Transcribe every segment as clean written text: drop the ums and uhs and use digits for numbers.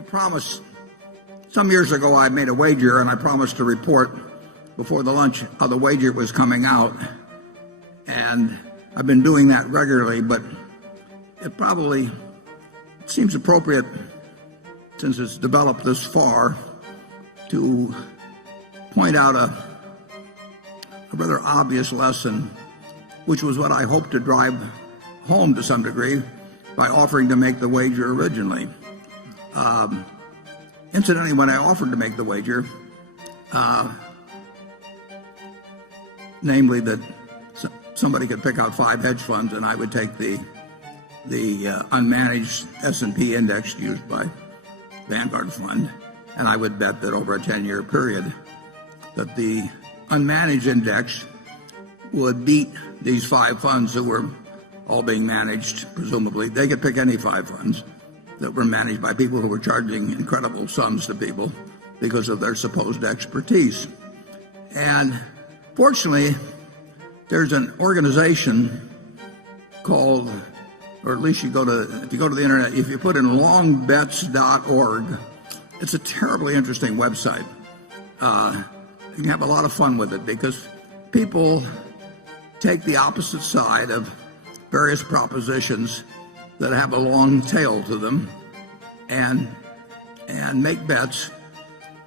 promised, some years ago I made a wager, and I promised to report before the lunch how the wager was coming out. And I've been doing that regularly, but it probably seems appropriate, since it's developed this far, to point out a rather obvious lesson, which was what I hoped to drive home to some degree by offering to make the wager originally. Incidentally, when I offered to make the wager, namely that somebody could pick out 5 hedge funds and I would take the unmanaged S&P index used by Vanguard Fund, and I would bet that over a 10-year period that the unmanaged index would beat these 5 funds that were all being managed, presumably. They could pick any 5 funds that were managed by people who were charging incredible sums to people because of their supposed expertise. And fortunately, there's an organization called, or at least if you go to the internet, if you put in longbets.org, it's a terribly interesting website. You can have a lot of fun with it because people take the opposite side of various propositions that have a long tail to them and make bets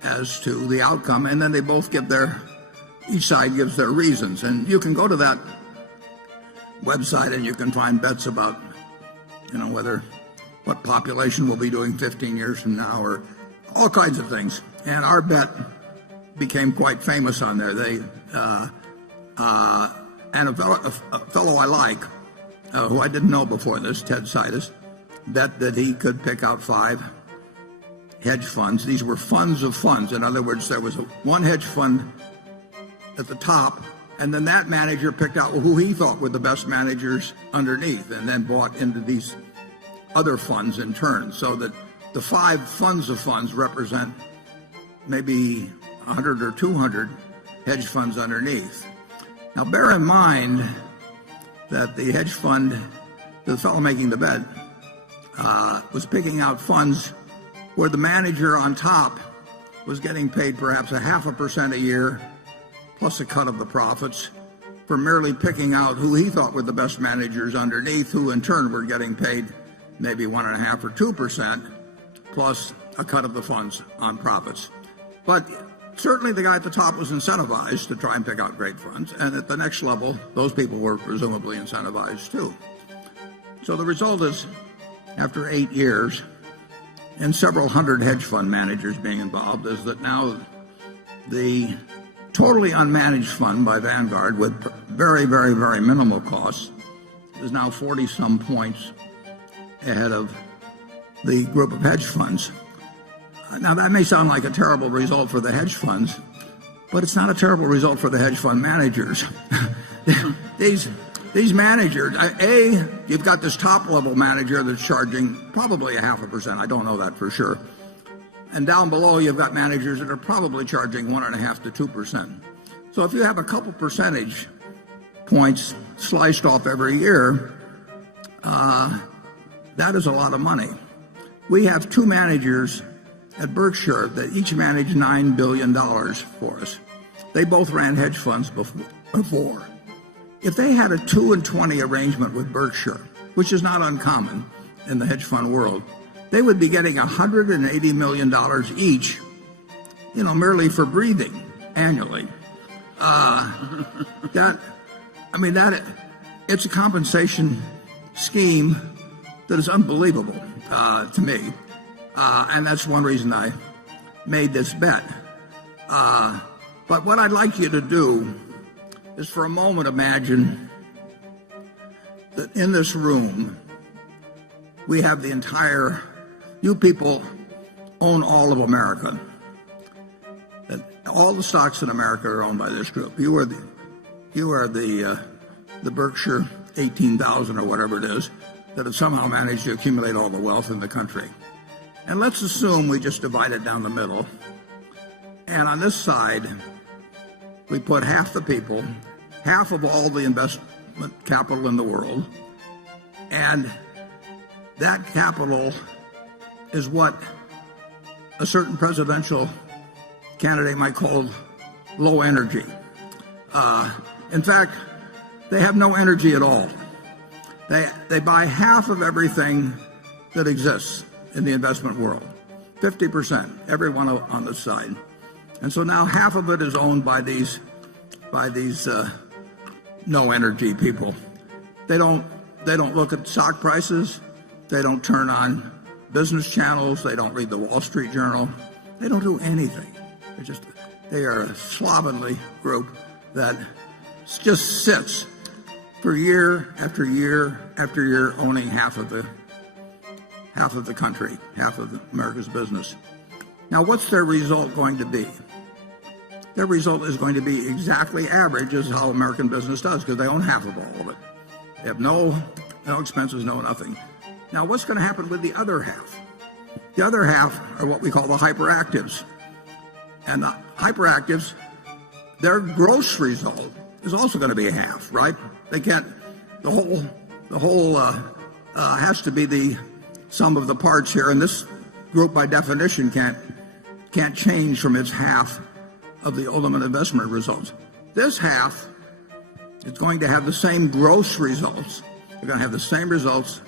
as to the outcome, and then they both give each side gives their reasons. And you can go to that website and you can find bets about, what population will be doing 15 years from now, or all kinds of things. And our bet became quite famous on there. And a fellow I like, who I didn't know before this, Ted Seides, bet that he could pick out 5 hedge funds. These were funds of funds. In other words, there was one hedge fund at the top, and then that manager picked out who he thought were the best managers underneath, and then bought into these other funds in turn, so that the 5 funds of funds represent maybe 100 or 200 hedge funds underneath. Now, bear in mind that the hedge fund, the fellow making the bet, was picking out funds where the manager on top was getting paid perhaps 0.5% a year, plus a cut of the profits, for merely picking out who he thought were the best managers underneath, who in turn were getting paid maybe 1.5 or 2%, plus a cut of the funds on profits. But certainly the guy at the top was incentivized to try and pick out great funds, and at the next level, those people were presumably incentivized too. So the result is, after 8 years and several hundred hedge fund managers being involved, is that now the totally unmanaged fund by Vanguard, with very, very, very minimal costs, is now 40-some points ahead of the group of hedge funds. Now, that may sound like a terrible result for the hedge funds, but it's not a terrible result for the hedge fund managers. These managers, you've got this top-level manager that's charging probably 0.5%. I don't know that for sure. And down below, you've got managers that are probably charging 1.5 to 2%. So if you have a couple percentage points sliced off every year, that is a lot of money. We have 2 managers at Berkshire that each managed $9 billion for us. They both ran hedge funds before. If they had a 2 and 20 arrangement with Berkshire, which is not uncommon in the hedge fund world, they would be getting $180 million each, merely for breathing annually. It's a compensation scheme that is unbelievable to me. And that's one reason I made this bet. But what I'd like you to do is for a moment imagine that in this room we have you people own all of America. And all the stocks in America are owned by this group. You are the Berkshire 18,000 or whatever it is that have somehow managed to accumulate all the wealth in the country. And let's assume we just divide it down the middle. And on this side, we put half the people, half of all the investment capital in the world, and that capital is what a certain presidential candidate might call low energy. In fact, they have no energy at all. They buy half of everything that exists in the investment world, 50%, everyone on the side. And so now half of it is owned by these no energy people. They don't look at stock prices. They don't turn on business channels. They don't read the Wall Street Journal. They don't do anything. They are a slovenly group that just sits for year after year after year owning half of the country, half of America's business. Now, what's their result going to be? Their result is going to be exactly average as how American business does, because they own half of all of it. They have no expenses, no nothing. Now, what's going to happen with the other half? The other half are what we call the hyperactives. And the hyperactives, their gross result is also going to be a half, right? They can't, the whole has to be the sum of the parts here, and this group by definition can't change from its half of the ultimate investment results. This half is going to have the same gross results. They're going to have the same results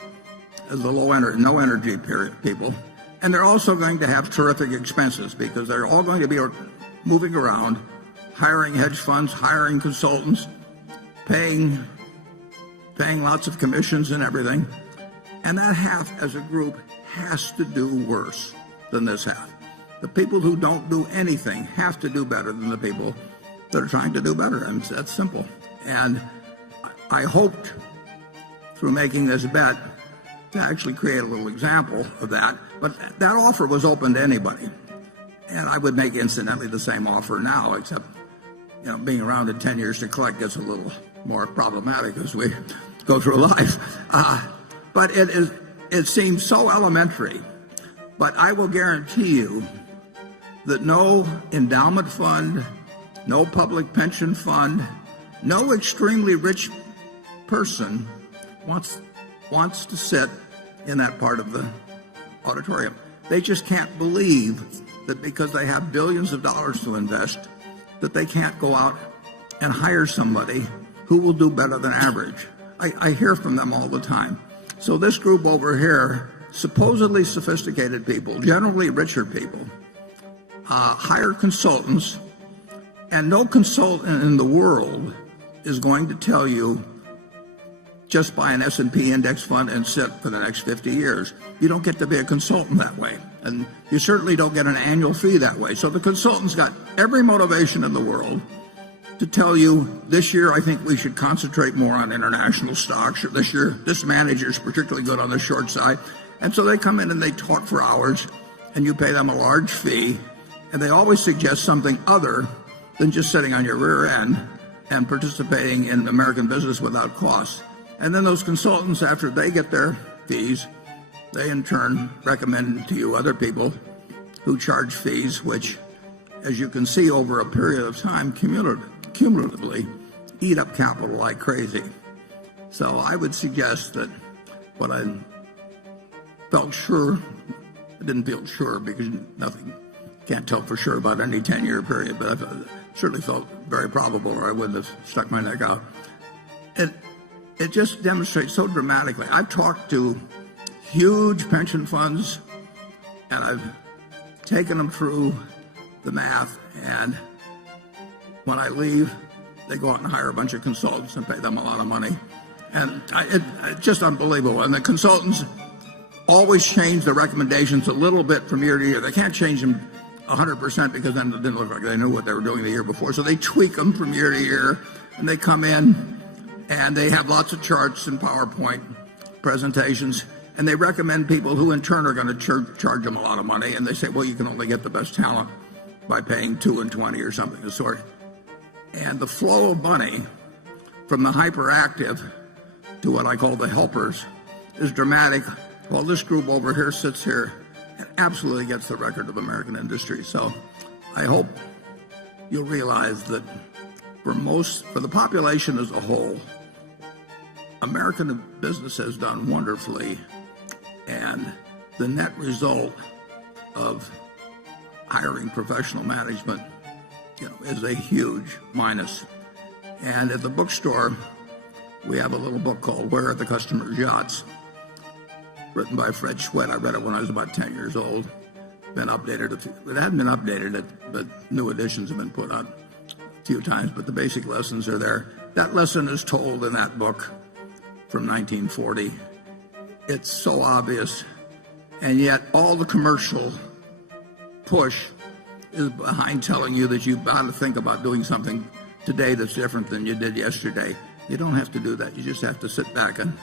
as the no energy people, and they're also going to have terrific expenses because they're all going to be moving around, hiring hedge funds, hiring consultants, paying lots of commissions and everything. And that half as a group has to do worse than this half. The people who don't do anything have to do better than the people that are trying to do better. And that's simple. And I hoped through making this bet to actually create a little example of that. But that offer was open to anybody. And I would make incidentally the same offer now, except being around in 10 years to collect gets a little more problematic as we go through life. But it seems so elementary. But I will guarantee you that no endowment fund, no public pension fund, no extremely rich person wants to sit in that part of the auditorium. They just can't believe that because they have billions of dollars to invest, that they can't go out and hire somebody who will do better than average. I hear from them all the time. So this group over here, supposedly sophisticated people, generally richer people, hire consultants, and no consultant in the world is going to tell you just buy an S&P index fund and sit for the next 50 years. You don't get to be a consultant that way. And you certainly don't get an annual fee that way. So the consultant's got every motivation in the world to tell you, this year I think we should concentrate more on international stocks, or this year this manager's particularly good on the short side. And so they come in and they talk for hours, and you pay them a large fee, and they always suggest something other than just sitting on your rear end and participating in American business without cost. And then those consultants, after they get their fees, they in turn recommend to you other people who charge fees, which, as you can see over a period of time, cumulatively eat up capital like crazy. So I would suggest that what I felt sure, I didn't feel sure because nothing, can't tell for sure about any 10-year period, but I certainly felt very probable, or I wouldn't have stuck my neck out. It just demonstrates so dramatically. I've talked to huge pension funds, and I've taken them through the math, and when I leave, they go out and hire a bunch of consultants and pay them a lot of money. And it's just unbelievable. And the consultants always change the recommendations a little bit from year to year. They can't change them 100% because then it didn't look like they knew what they were doing the year before. So they tweak them from year to year, and they come in and they have lots of charts and PowerPoint presentations, and they recommend people who in turn are going to charge them a lot of money. And they say, well, you can only get the best talent by paying 2 and 20 or something of the sort. And the flow of money from the hyperactive to what I call the helpers is dramatic, while this group over here sits here and absolutely gets the record of American industry. So I hope you'll realize that for the population as a whole, American business has done wonderfully, and the net result of hiring professional management, is a huge minus. And at the bookstore, we have a little book called Where Are the Customer's Yachts? Written by Fred Sweat. I read it when I was about 10 years old. Been updated. It hadn't been updated, but new editions have been put out a few times. But the basic lessons are there. That lesson is told in that book from 1940. It's so obvious. And yet all the commercial push is behind telling you that you've got to think about doing something today that's different than you did yesterday. You don't have to do that. You just have to sit back and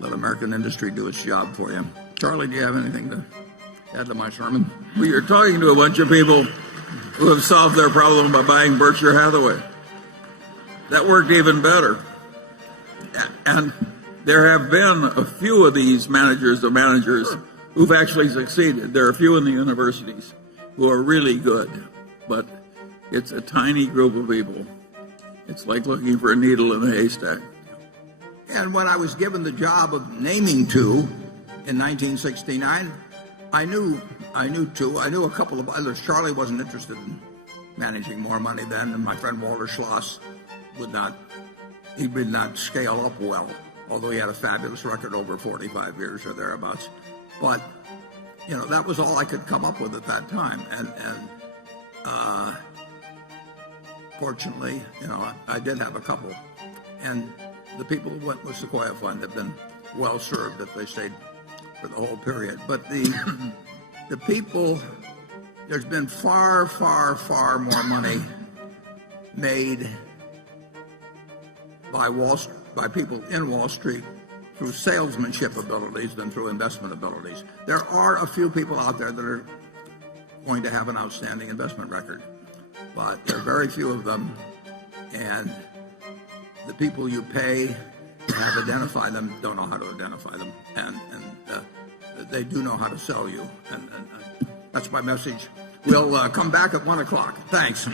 let American industry do its job for you. Charlie, do you have anything to add to my sermon? Well, you're talking to a bunch of people who have solved their problem by buying Berkshire Hathaway. That worked even better. And there have been a few of these managers who've actually succeeded. There are a few in the universities who are really good, but it's a tiny group of people. It's like looking for a needle in a haystack. And when I was given the job of naming two in 1969, I knew a couple of others. Charlie wasn't interested in managing more money then, and my friend Walter Schloss would not scale up well, although he had a fabulous record over 45 years or thereabouts. But that was all I could come up with at that time, and fortunately, I did have a couple, and the people who went with Sequoia Fund have been well served if they stayed for the whole period. But the people, there's been far, far, far more money made by people in Wall Street through salesmanship abilities than through investment abilities. There are a few people out there that are going to have an outstanding investment record, but there are very few of them, and the people you pay to have identify them don't know how to identify them, and they do know how to sell you, and that's my message. We'll come back at 1 o'clock. Thanks.